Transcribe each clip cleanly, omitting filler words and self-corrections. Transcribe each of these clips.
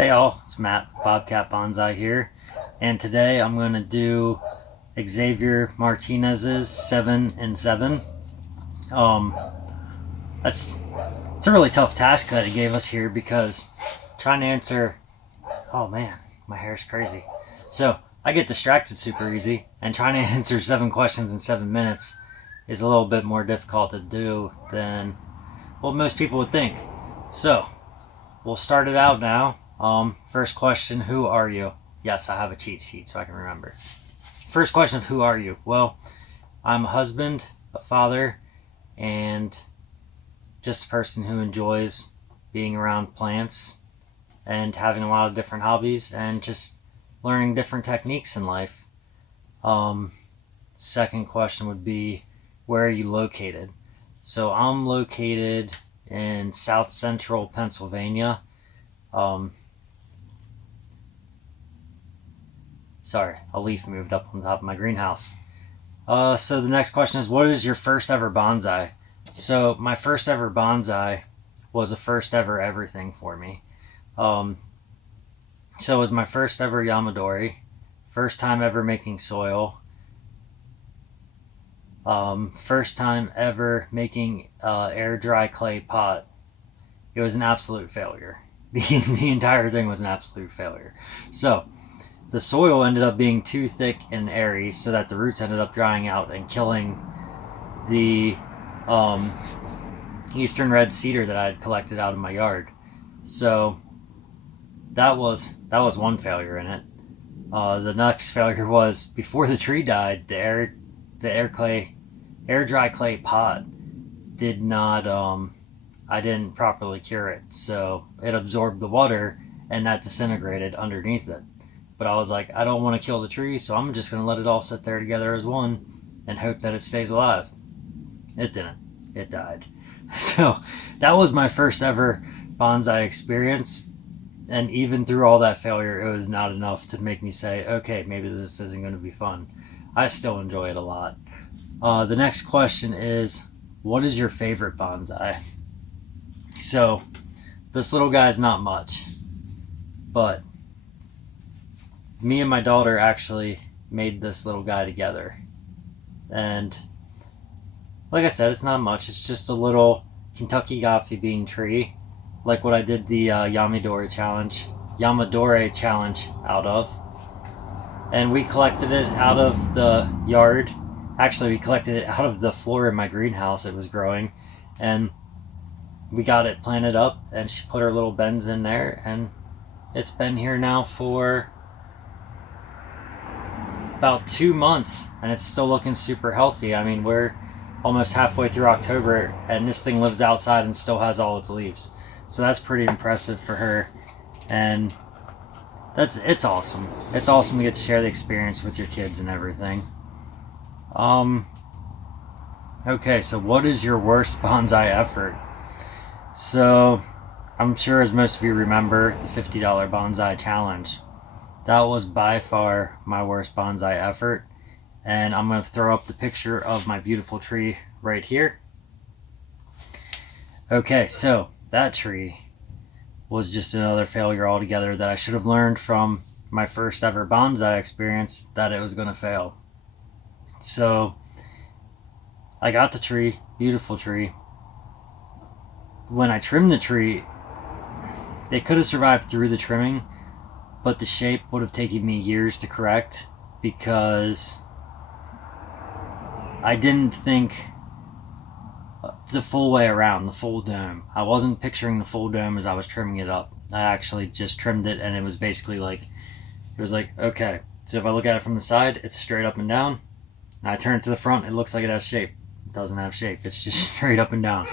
Hey all, it's Matt, Bobcat Bonsai here, and today I'm going to do Xavier Martinez's 7 and 7. Um, it's a really tough task that he gave us here because trying to answer, oh man, my hair's crazy. So I get distracted super easy, and trying to answer 7 questions in 7 minutes is a little bit more difficult to do than what most people would think. So we'll start it out now. First question, who are you? Yes, I have a cheat sheet so I can remember. First question of who are you? Well, I'm a husband, a father, and just a person who enjoys being around plants and having a lot of different hobbies and just learning different techniques in life. Second question would be, where are you located? So I'm located in South Central Pennsylvania. Sorry, a leaf moved up on top of my greenhouse. So the next question is, what is your first ever bonsai? So my first ever bonsai was a first ever everything for me. So it was my first ever Yamadori, first time ever making soil, first time ever making air dry clay pot. It was an absolute failure. The entire thing was an absolute failure. So the soil ended up being too thick and airy so that the roots ended up drying out and killing the eastern red cedar that I had collected out of my yard. So that was one failure in it. The next failure was, before the tree died, the air dry clay pot did not I didn't properly cure it, so it absorbed the water and that disintegrated underneath it. But I was like, I don't want to kill the tree, so I'm just going to let it all sit there together as one and hope that it stays alive. It didn't. It died. So that was my first ever bonsai experience. And even through all that failure, it was not enough to make me say, okay, maybe this isn't going to be fun. I still enjoy it a lot. The next question is, what is your favorite bonsai? So this little guy's not much, but me and my daughter actually made this little guy together. And like I said, it's not much. It's just a little Kentucky coffee bean tree, like what I did the Yamadori challenge out of. And we collected it out of the yard. Actually, we collected it out of the floor in my greenhouse. It was growing. And we got it planted up, and she put her little bends in there. And it's been here now for about 2 months, and it's still looking super healthy. I mean, we're almost halfway through October, and this thing lives outside and still has all its leaves. So that's pretty impressive for her, and it's awesome. It's awesome to get to share the experience with your kids and everything. Okay, so what is your worst bonsai effort? So I'm sure, as most of you remember, the $50 bonsai challenge. That was by far my worst bonsai effort, and I'm going to throw up the picture of my beautiful tree right here. Okay, so that tree was just another failure altogether that I should have learned from my first ever bonsai experience, that it was going to fail. So I got the tree, beautiful tree. When I trimmed the tree, it could have survived through the trimming, but the shape would have taken me years to correct because I didn't think the full way around, the full dome. I wasn't picturing the full dome as I was trimming it up. I actually just trimmed it, and it was basically like, okay, so if I look at it from the side, it's straight up and down. And I turn it to the front, it looks like it has shape. It doesn't have shape, it's just straight up and down.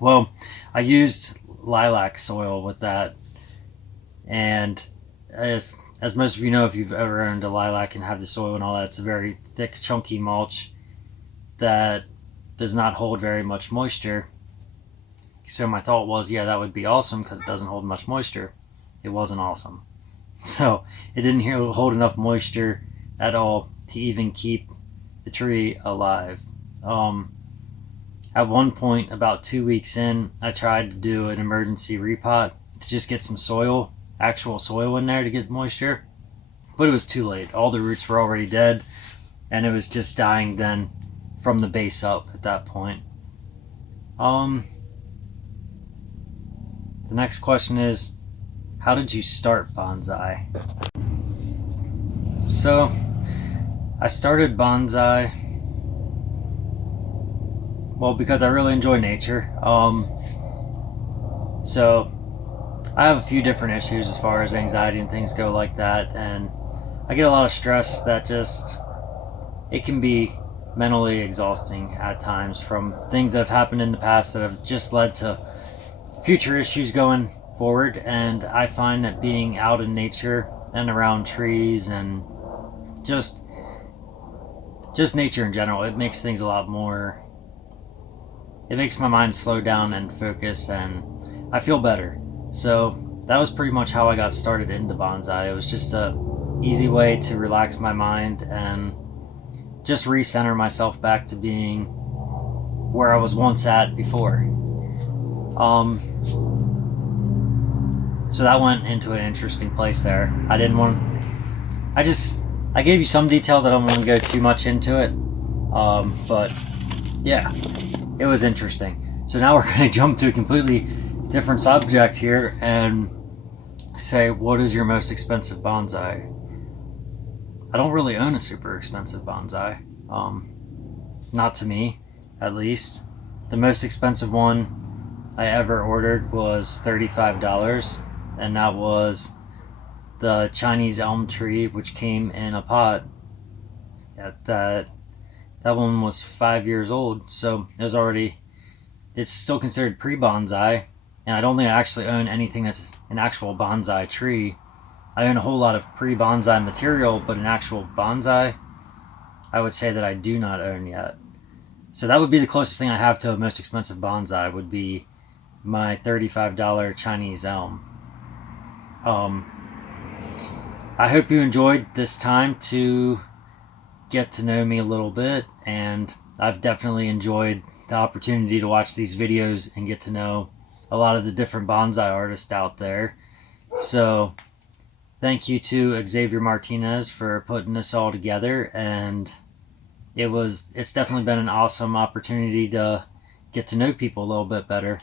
Well, I used lilac soil with that, and as most of you know, if you've ever owned a lilac and have the soil and all that, it's a very thick, chunky mulch that does not hold very much moisture. So my thought was, yeah, that would be awesome because it doesn't hold much moisture. It wasn't awesome. So it didn't hold enough moisture at all to even keep the tree alive. At one point, about 2 weeks in, I tried to do an emergency repot to just get some soil actual soil in there to get moisture. But it was too late. All the roots were already dead, and it was just dying then from the base up at that point. The next question is, how did you start bonsai? So, I started bonsai, well, because I really enjoy nature. So, I have a few different issues as far as anxiety and things go like that, and I get a lot of stress that it can be mentally exhausting at times from things that have happened in the past that have just led to future issues going forward. And I find that being out in nature and around trees and just nature in general, it makes things a lot more, it makes my mind slow down and focus, and I feel better. So that was pretty much how I got started into bonsai. It was just a easy way to relax my mind and just recenter myself back to being where I was once at before. So that went into an interesting place there. I gave you some details. I don't want to go too much into it. But yeah, it was interesting. So now we're going to jump to a completely different subject here and say, what is your most expensive bonsai? I don't really own a super expensive bonsai. Not to me, at least. The most expensive one I ever ordered was $35, and that was the Chinese elm tree, which came in a pot. That one was 5 years old, so it's still considered pre-bonsai, and I don't think I actually own anything that's an actual bonsai tree. I own a whole lot of pre-bonsai material, but an actual bonsai, I would say that I do not own yet. So that would be the closest thing I have to a most expensive bonsai, would be my $35 Chinese elm. I hope you enjoyed this time to get to know me a little bit, and I've definitely enjoyed the opportunity to watch these videos and get to know a lot of the different bonsai artists out there. So thank you to Xavier Martinez for putting this all together, and it's definitely been an awesome opportunity to get to know people a little bit better.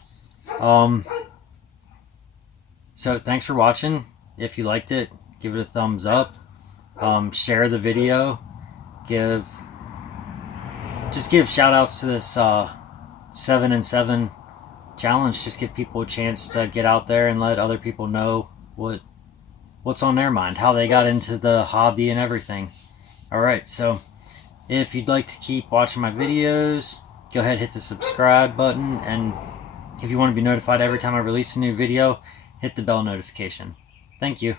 So thanks for watching. If you liked it, give it a thumbs up. Share the video. Give shout outs to this 7 and 7 challenge. Just give people a chance to get out there and let other people know what's on their mind, how they got into the hobby and everything. Alright, so if you'd like to keep watching my videos, go ahead and hit the subscribe button, and if you want to be notified every time I release a new video, hit the bell notification. Thank you.